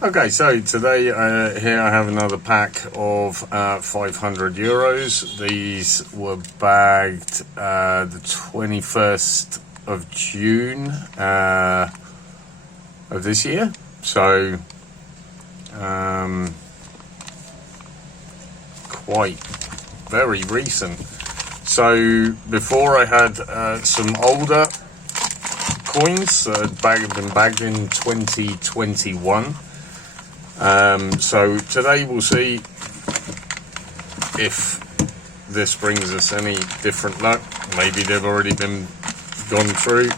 Okay, so today here I have another pack of 500 euros. These were bagged the 21st of June of this year. So quite very recent. So before I had some older coins been bagged in 2021. So today we'll see if this brings us any different luck. Maybe they've already been gone through.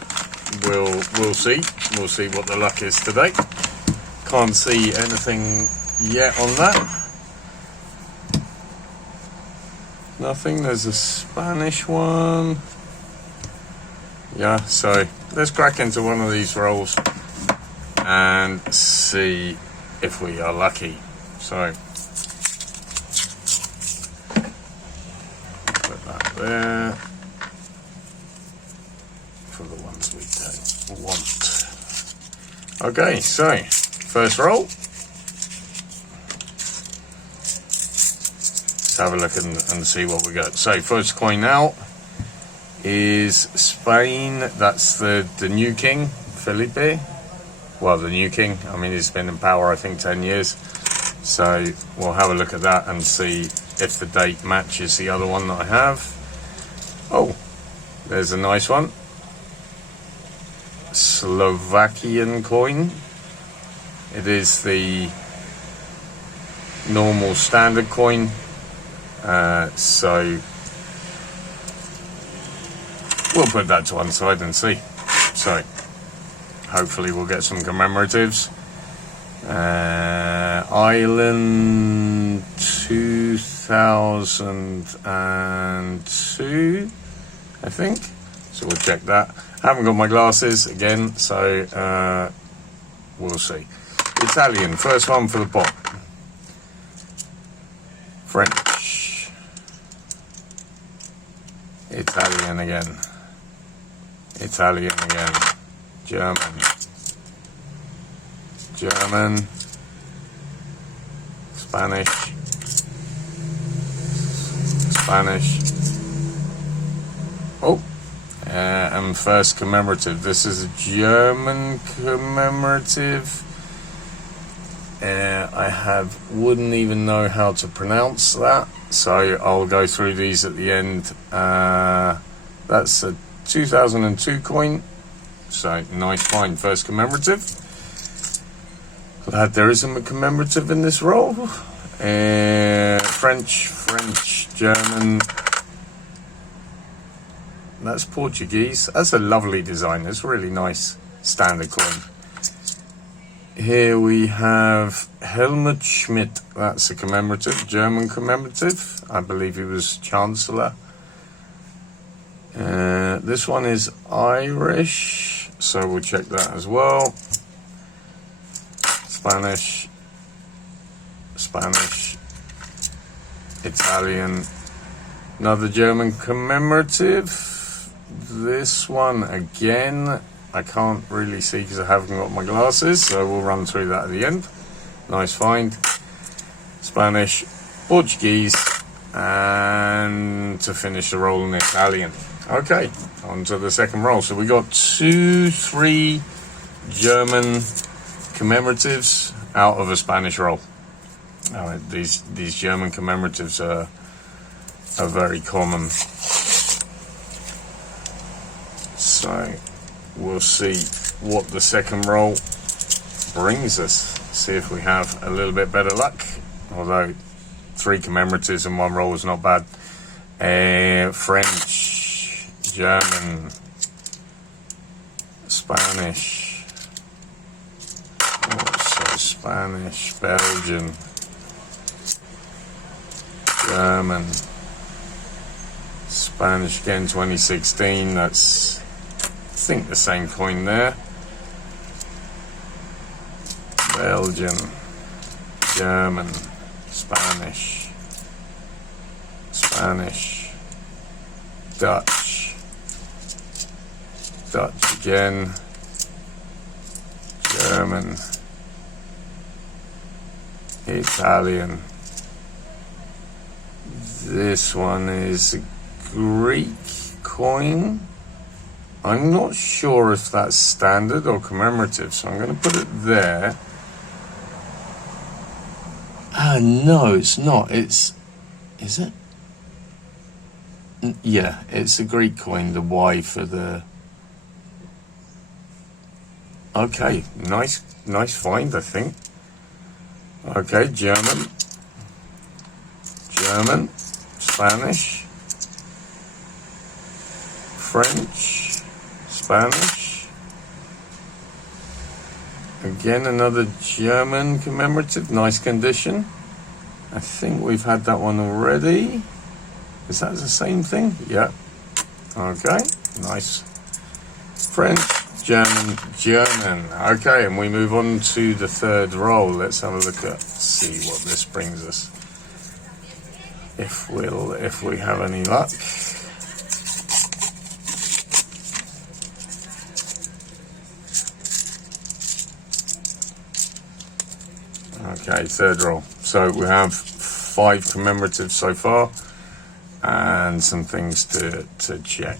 We'll see. We'll see what the luck is today. Can't see anything yet on that. Nothing. There's a Spanish one. Yeah, so let's crack into one of these rolls and see if we are lucky. So put that there for the ones we don't want. Okay, so first roll. Let's have a look and see what we got. So first coin out is Spain. That's the new king, Felipe. Well, the new king. I mean, he's been in power, I think, 10 years. So we'll have a look at that and see if the date matches the other one that I have. Oh, there's a nice one. Slovakian coin. It is the normal standard coin. So we'll put that to one side and see. So hopefully we'll get some commemoratives. Ireland 2002, I think. So we'll check that. Haven't got my glasses again, so we'll see. Italian, first one for the pot. French. Italian again. Italian again. German. German. Spanish. Spanish. Oh. And first commemorative. This is a German commemorative. Wouldn't even know how to pronounce that, so I'll go through these at the end. That's a 2002 coin, so nice find, first commemorative. Glad there is a commemorative in this roll. French, German. That's Portuguese. That's a lovely design. It's really nice standard coin. Here we have Helmut Schmidt. That's a commemorative, German commemorative. I believe he was Chancellor. This one is Irish, so we'll check that as well. Spanish, Italian, another German commemorative. This one again, I can't really see because I haven't got my glasses, so we'll run through that at the end. Nice find. Spanish, Portuguese, and to finish the roll in Italian. Okay, on to the second roll. So we got 3 German commemoratives out of a Spanish roll. These German commemoratives are very common. So we'll see what the second roll brings us. See if we have a little bit better luck. Although 3 commemoratives in one roll is not bad. French, German, Spanish, also Spanish, Belgian, German, Spanish again, 2016. That's, I think, the same coin there. Belgian, German, Spanish, Dutch, again, German, Italian. This one is a Greek coin. I'm not sure if that's standard or commemorative, so I'm going to put it there. No, it's not. Is it? Yeah, it's a Greek coin, the Y for the... Okay, nice find, I think. Okay, German, Spanish, French, Spanish. Again, another German commemorative, nice condition. I think we've had that one already. Is that the same thing? Yeah. Okay, nice. French, German. Okay, and we move on to the third roll. Let's have a look at, see what this brings us. If we have any luck. Okay, third roll. So we have 5 commemoratives so far, and some things to check.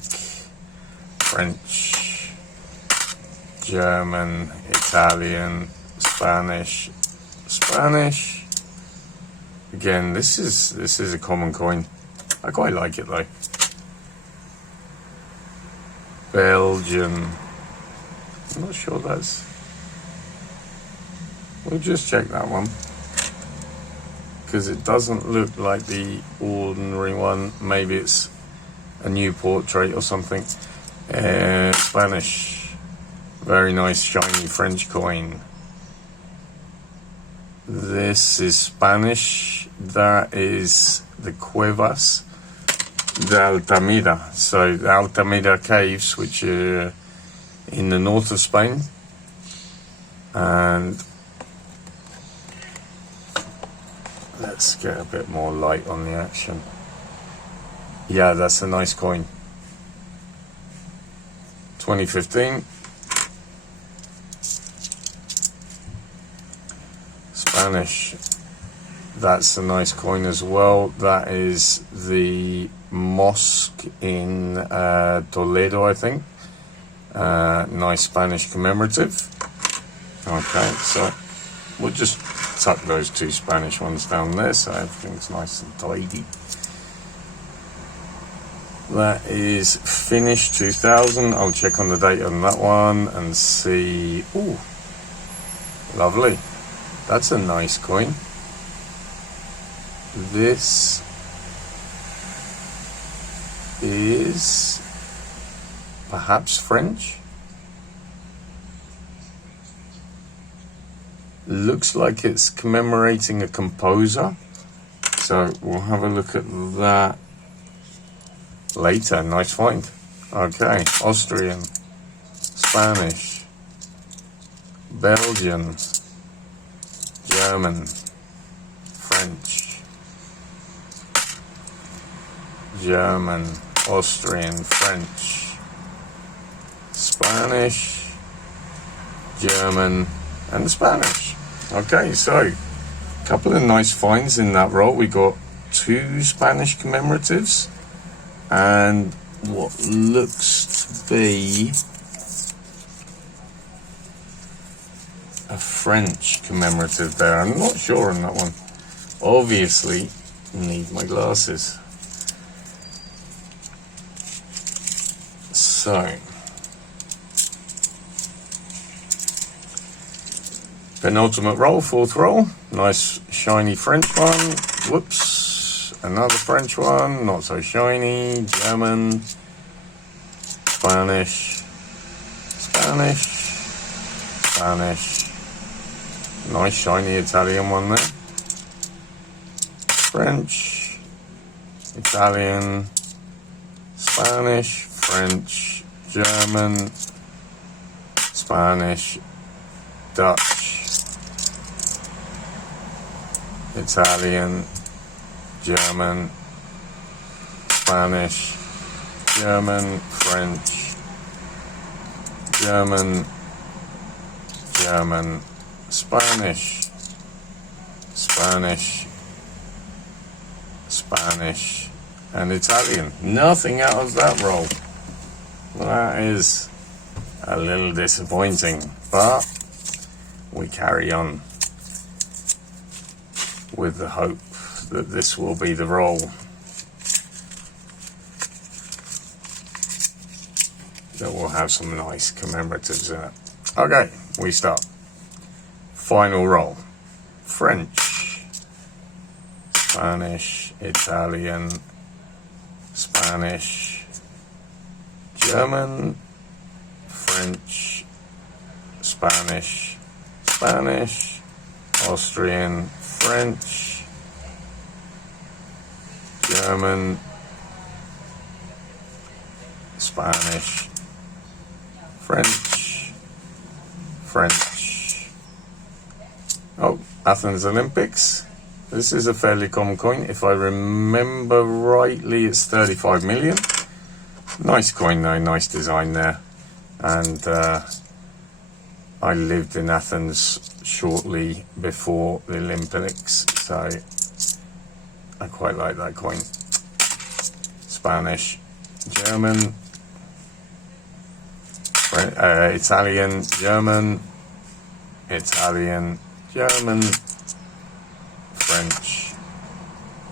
French, German, Italian, Spanish. Again, this is a common coin. I quite like it though. Belgian. I'm not sure that's... We'll just check that one, because it doesn't look like the ordinary one. Maybe it's a new portrait or something. Spanish. Very nice shiny French coin. This is Spanish. That is the Cuevas de Altamira. So the Altamira caves, which are in the north of Spain. And let's get a bit more light on the action. Yeah, that's a nice coin. 2015. Spanish. That's a nice coin as well. That is the mosque in Toledo, I think. Nice Spanish commemorative. Okay, so we'll just tuck those 2 Spanish ones down there so everything's nice and tidy. That is finished 2000. I'll check on the date on that one and see. Ooh, lovely. That's a nice coin. This is perhaps French. Looks like it's commemorating a composer. So we'll have a look at that later. Nice find. Okay, Austrian, Spanish, Belgian, German, French, German, Austrian, French, Spanish, German, and Spanish. Okay, so a couple of nice finds in that roll. We got 2 Spanish commemoratives and what looks to be a French commemorative there. I'm not sure on that one. Obviously, need my glasses. So, penultimate roll, 4th roll. Nice shiny French one. Whoops. Another French one, not so shiny. German, Spanish, nice shiny Italian one there. French, Italian, Spanish, French, German, Spanish, Dutch, Italian, German, Spanish, German, French, German, Spanish, Spanish, Spanish, and Italian. Nothing out of that roll. That is a little disappointing, but we carry on with the hope that this will be the roll. That will have some nice commemoratives in it. Okay, we start. Final roll. French, Spanish, Italian, Spanish, German, French, Spanish, Spanish, Austrian, French, German, Spanish, French, French. Oh, Athens Olympics. This is a fairly common coin. If I remember rightly, it's 35 million. Nice coin though, nice design there. And I lived in Athens shortly before the Olympics, so I quite like that coin. Spanish, German, Italian, German, Italian, German, French,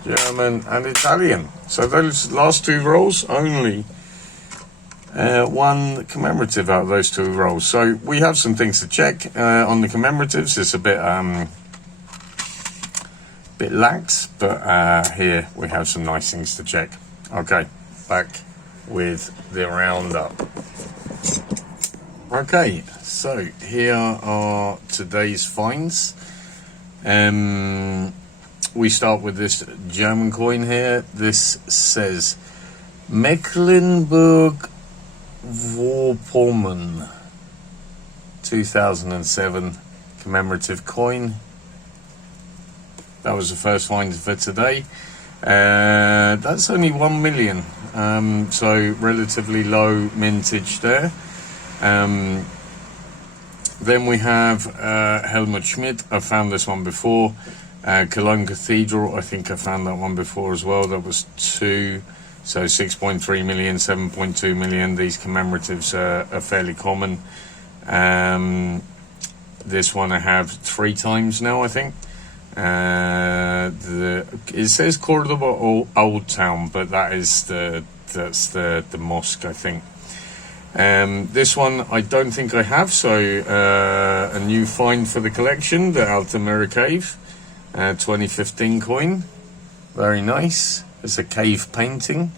German, and Italian. So those last two rolls, only one commemorative out of those two rolls. So we have some things to check on the commemoratives. It's a bit lax, but here we have some nice things to check. Okay, back with the roundup. Okay, so here are today's finds. We start with this German coin here. This says Mecklenburg-Vorpommern 2007 commemorative coin. That was the first find for today. That's only 1 million, so relatively low mintage there. Then we have Helmut Schmidt. I found this one before. Cologne Cathedral, I think I found that one before as well. That was 2, so 6.3 million, 7.2 million. These commemoratives are fairly common. This one I have 3 times now, I think. It says Cordoba Old Town, but that's the mosque, I think. This one I don't think I have, so a new find for the collection, the Altamira Cave 2015 coin. Very nice. It's a cave painting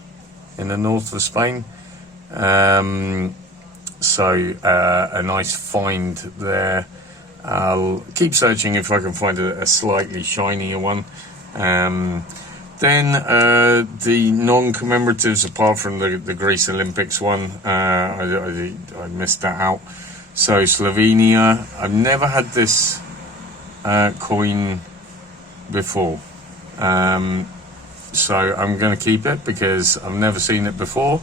in the north of Spain. So a nice find there. I'll keep searching if I can find a slightly shinier one. Then the non-commemoratives, apart from the Greece Olympics one, I missed that out. So Slovenia, I've never had this coin before. So I'm going to keep it because I've never seen it before.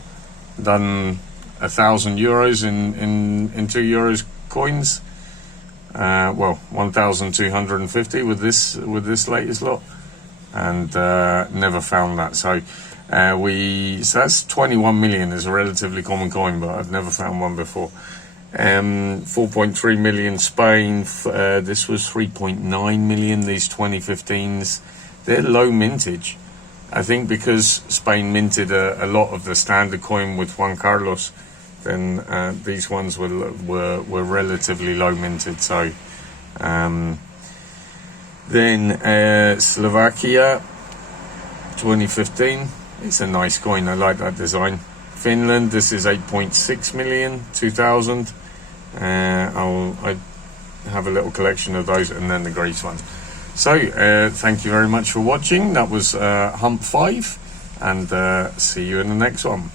Done 1,000 euros in 2 euros coins. Well, 1,250 with this latest lot. And never found that. So so that's 21 million. Is a relatively common coin, but I've never found one before. 4.3 million Spain. This was 3.9 million. These 2015s, they're low mintage. I think because Spain minted a lot of the standard coin with Juan Carlos, then these ones were relatively low minted. So. Then Slovakia 2015, it's a nice coin, I like that design. Finland, this is 8.6 million 2000. I have a little collection of those, and then the Greece one. So thank you very much for watching. That was Hump 5, and see you in the next one.